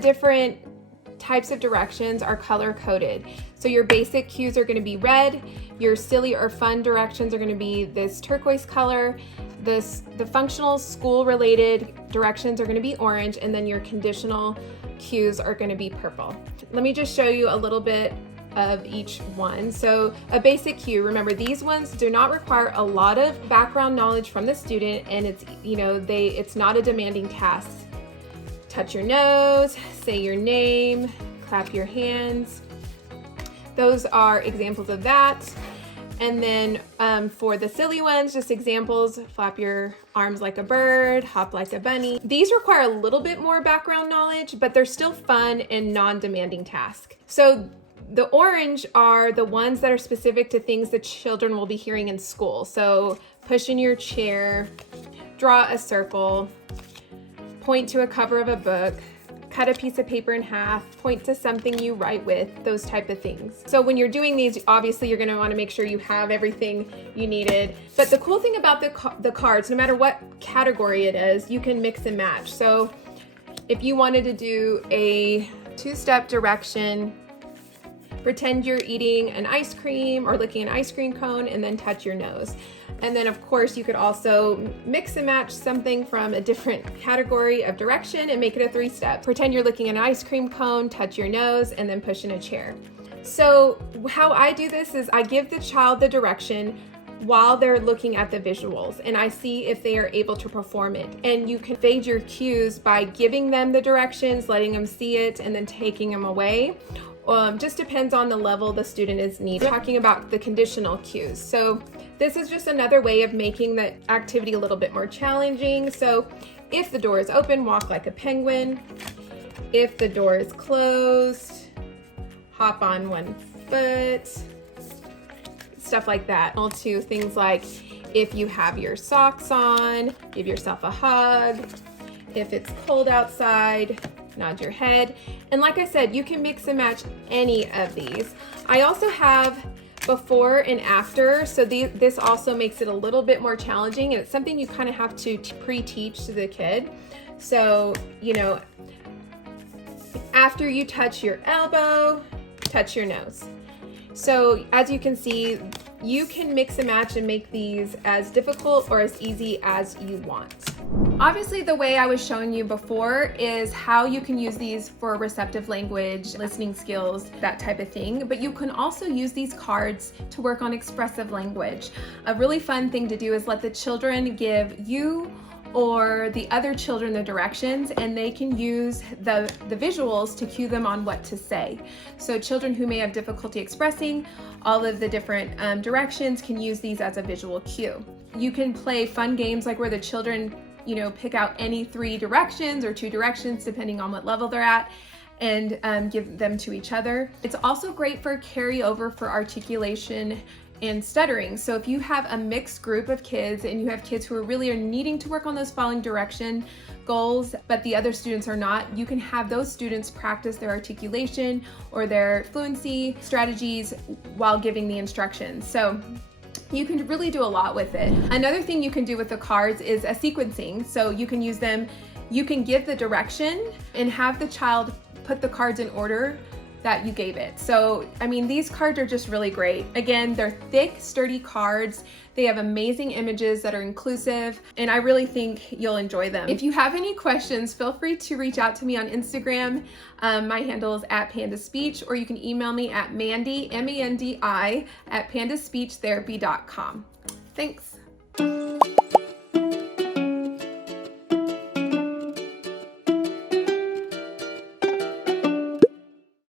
the different types of directions are color coded. So your basic cues are going to be red, your silly or fun directions are going to be this turquoise color, the functional school related directions are going to be orange, and then your conditional cues are going to be purple. Let me just show you a little bit of each one. So a basic cue, remember these ones do not require a lot of background knowledge from the student, and it's not a demanding task. Touch your nose, say your name, clap your hands. Those are examples of that. And then for the silly ones, just examples: flap your arms like a bird, hop like a bunny. These require a little bit more background knowledge, but they're still fun and non-demanding tasks. So the orange are the ones that are specific to things the children will be hearing in school. So push in your chair, draw a circle, point to a cover of a book, cut a piece of paper in half, point to something you write with, those type of things. So when you're doing these, obviously you're gonna wanna make sure you have everything you needed. But the cool thing about the cards, no matter what category it is, you can mix and match. So if you wanted to do a 2-step direction, pretend you're eating an ice cream or licking an ice cream cone and then touch your nose. And then of course you could also mix and match something from a different category of direction and make it a 3-step. Pretend you're licking an ice cream cone, touch your nose, and then push in a chair. So how I do this is I give the child the direction while they're looking at the visuals, and I see if they are able to perform it. And you can fade your cues by giving them the directions, letting them see it, and then taking them away. Just depends on the level the student is needing. Talking about the conditional cues. So this is just another way of making the activity a little bit more challenging. So if the door is open, walk like a penguin. If the door is closed, hop on one foot. Stuff like that. To things like, if you have your socks on, give yourself a hug. If it's cold outside, nod your head. And like I said, you can mix and match any of these. I also have before and after, so this also makes it a little bit more challenging, and it's something you kind of have to pre-teach to the kid. So, after you touch your elbow, touch your nose. So as you can see, you can mix and match and make these as difficult or as easy as you want. Obviously, the way I was showing you before is how you can use these for receptive language, listening skills, that type of thing, but you can also use these cards to work on expressive language. A really fun thing to do is let the children give you or the other children the directions, and they can use the visuals to cue them on what to say. So children who may have difficulty expressing all of the different directions can use these as a visual cue. You can play fun games like where the children pick out any 3 directions or 2 directions depending on what level they're at, and give them to each other. It's also great for carryover for articulation and stuttering. So if you have a mixed group of kids and you have kids who are needing to work on those following direction goals, but the other students are not, you can have those students practice their articulation or their fluency strategies while giving the instructions. So you can really do a lot with it. Another thing you can do with the cards is a sequencing. So you can use them, you can give the direction and have the child put the cards in order that you gave it. So, these cards are just really great. Again, they're thick, sturdy cards. They have amazing images that are inclusive, and I really think you'll enjoy them. If you have any questions, feel free to reach out to me on Instagram. My handle is @pandaspeech, or you can email me at Mandy, M-A-N-D-I, @pandaspeechtherapy.com. Thanks.